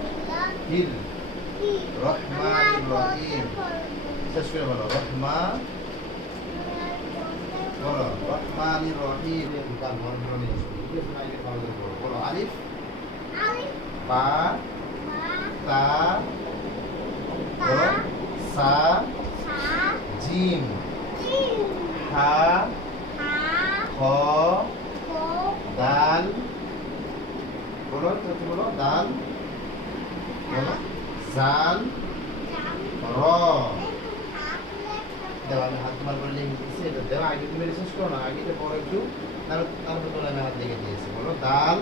বিল্লাহির রহমানির রহিম। শেষ করে বলো বলো রহমানির রহিম। বলো আলিফ বা তা সা জিম হা খ দাল। বলো তুমি বলো দাল বলো জাল র। দেওয়া আমি হাত তোমার বলে লিখে দিচ্ছি, এটা দেওয়া আগে তুমি শেষ করো না, আগে পরে একটু তারপর আমি হাত লিখে দিয়েছি। বলো দাল